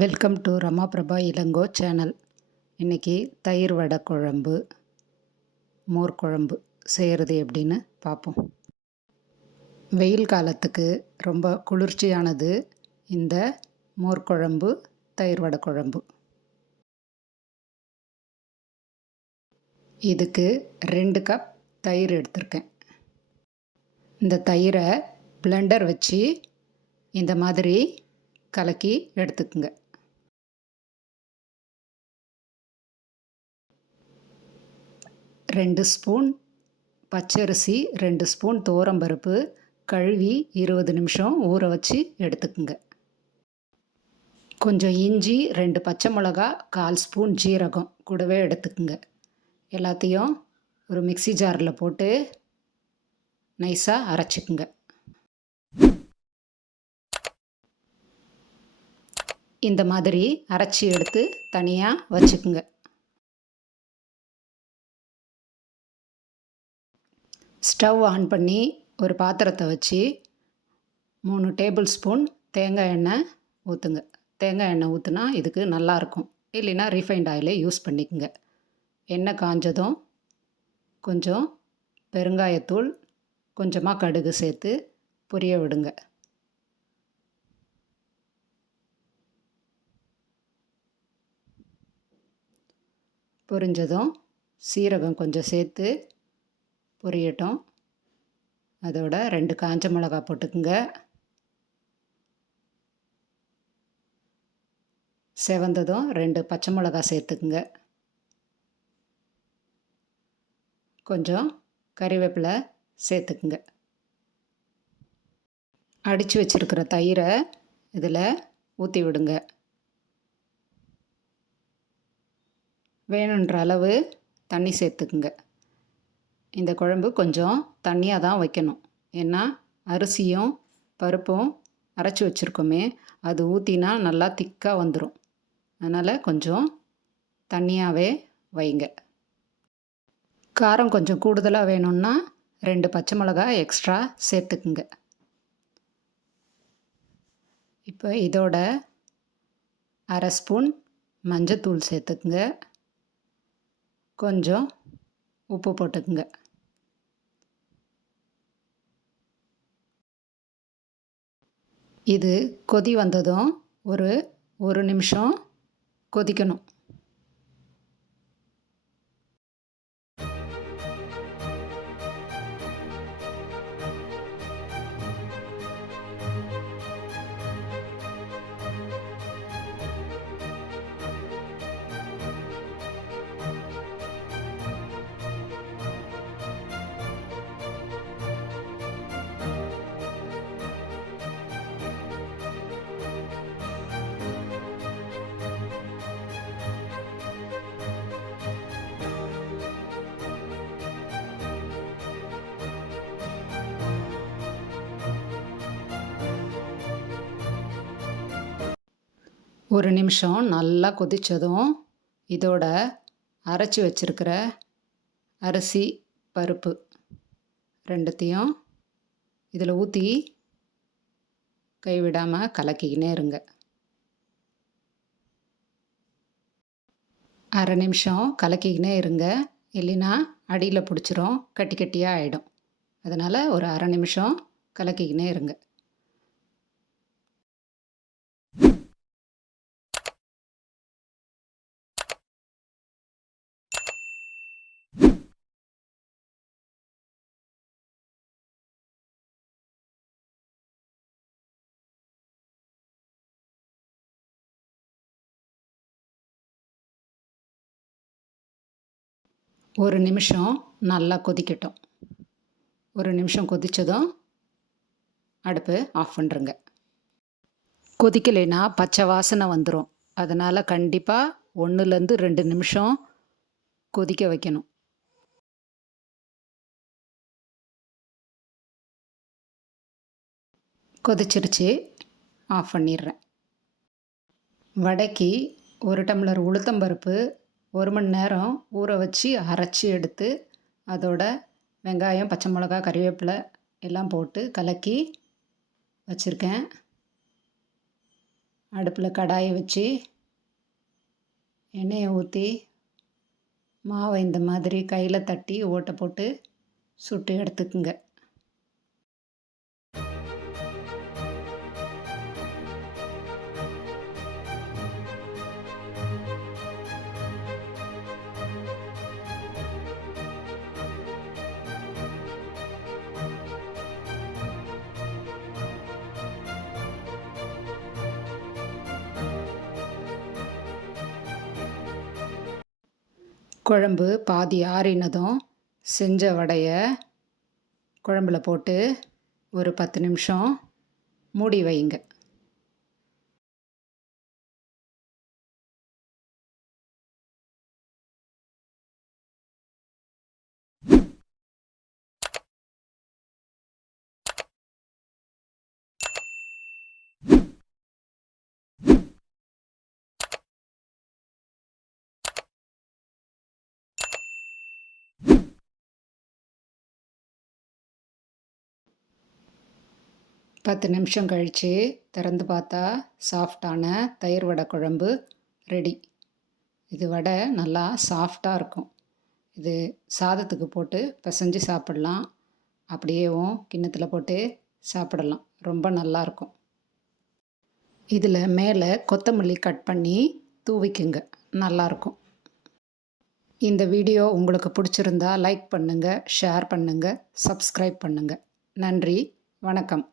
Welcome to Rama Prabha Ilango channel. இன்றைக்கி தயிர் வடை குழம்பு, மோர் குழம்பு செய்கிறது எப்படின்னு பார்ப்போம். வெயில் காலத்துக்கு ரொம்ப குளிர்ச்சியானது இந்த மோர் குழம்பு, தயிர் வடை குழம்பு. இதுக்கு 2 கப் தயிர் எடுத்திருக்கேன். இந்த தயிரை பிளெண்டர் வச்சு இந்த மாதிரி கலக்கி எடுத்துக்குங்க. 2 ஸ்பூன் பச்சரிசி, 2 ஸ்பூன் துவரம்பருப்பு கழுவி 20 நிமிஷம் ஊற வச்சு எடுத்துக்குங்க. கொஞ்சம் இஞ்சி, 2 பச்சை மிளகா, 1/4 ஸ்பூன் ஜீரகம் கூடவே எடுத்துக்குங்க. எல்லாத்தையும் ஒரு மிக்ஸி ஜாரில் போட்டு நைஸாக அரைச்சிக்குங்க. இந்த மாதிரி அரைச்சி எடுத்து தனியாக வச்சுக்குங்க. ஸ்டவ் ஆன் பண்ணி ஒரு பாத்திரத்தை வச்சு 3 டேபிள் ஸ்பூன் தேங்காய் எண்ணெய் ஊற்றுங்க. தேங்காய் எண்ணெய் ஊற்றுனா இதுக்கு நல்லாயிருக்கும். இல்லைன்னா ரீஃபைண்ட் ஆயிலே யூஸ் பண்ணிக்கோங்க. எண்ணெய் காஞ்சதும் கொஞ்சம் பெருங்காயத்தூள், கொஞ்சமாக கடுகு சேர்த்து பொரிய விடுங்க. பொரிஞ்சதும் சீரகம் கொஞ்சம் சேர்த்து பொரியட்டும். அதோட 2 காஞ்ச மிளகா போட்டுக்குங்க. செவந்ததும் 2 பச்சை மிளகா சேர்த்துக்குங்க. கொஞ்சம் கறிவேப்பிலை சேர்த்துக்குங்க. அடித்து வச்சுருக்கிற தயிரை இதில் ஊற்றி விடுங்க. வேணுன்ற அளவு தண்ணி சேர்த்துக்குங்க. இந்த குழம்பு கொஞ்சம் தண்ணியாக தான் வைக்கணும். ஏன்னா அரிசியும் பருப்பும் அரைச்சி வச்சுருக்கோமே, அது ஊற்றினா நல்லா திக்காக வந்துடும். அதனால் கொஞ்சம் தண்ணியாகவே வைங்க. காரம் கொஞ்சம் கூடுதலாக வேணும்னா 2 பச்சை மிளகாய் எக்ஸ்ட்ரா சேர்த்துக்குங்க. இப்போ இதோட 1/2 ஸ்பூன் மஞ்சத்தூள் சேர்த்துக்குங்க. கொஞ்சம் உப்பு போட்டுக்குங்க. இது கொதி வந்ததும் ஒரு நிமிஷம் கொதிக்கணும். ஒரு நிமிஷம் நல்லா கொதித்ததும் இதோட அரைச்சி வச்சுருக்கிற அரிசி பருப்பு ரெண்டுத்தையும் இதில் ஊற்றி கைவிடாமல் கலக்கிக்கினே இருங்க. 1/2 நிமிஷம் கலக்கிக்கினே இருங்க. இல்லைன்னா அடியில் பிடிச்சிரும், கட்டி கட்டியாக ஆகிடும். அதனால் ஒரு 1/2 நிமிஷம் கலக்கிக்கினே இருங்க. ஒரு நிமிஷம் நல்லா கொதிக்கட்டும். ஒரு நிமிஷம் கொதித்ததும் அடுப்பு ஆஃப் பண்ணுறங்க. கொதிக்கலைன்னா பச்சை வாசனை வந்துடும். அதனால் கண்டிப்பாக 1லேருந்து 2 நிமிஷம் கொதிக்க வைக்கணும். கொதிச்சிருச்சு, ஆஃப் பண்ணிடுறேன். வடைக்கு 1 டம்ளர் உளுத்தம்பருப்பு 1 மணி நேரம் ஊற வச்சு அரைச்சி எடுத்து அதோட வெங்காயம், பச்சை மிளகா, கறிவேப்பிலை எல்லாம் போட்டு கலக்கி வச்சுருக்கேன். அடுப்பில் கடாயை வச்சு எண்ணெயை ஊற்றி மாவை இந்த மாதிரி கையில் தட்டி ஓட்டை போட்டு சுட்டு எடுத்துக்குங்க. குழம்பு பாதி ஆறினதும் செஞ்ச வடையை குழம்புல போட்டு ஒரு 10 நிமிஷம் மூடி வைங்க. பத்து நிமிஷம் கழித்து திறந்து பார்த்தா சாஃப்டான தயிர் வடை குழம்பு ரெடி. இது வடை நல்லா சாஃப்டாக இருக்கும். இது சாதத்துக்கு போட்டு பிசைஞ்சு சாப்பிட்லாம், அப்படியேவும் கிண்ணத்தில் போட்டு சாப்பிடலாம். ரொம்ப நல்லாயிருக்கும். இதில் மேலே கொத்தமல்லி கட் பண்ணி தூவிக்குங்க, நல்லாயிருக்கும். இந்த வீடியோ உங்களுக்கு பிடிச்சிருந்தா லைக் பண்ணுங்கள், ஷேர் பண்ணுங்கள், சப்ஸ்கிரைப் பண்ணுங்கள். நன்றி, வணக்கம்.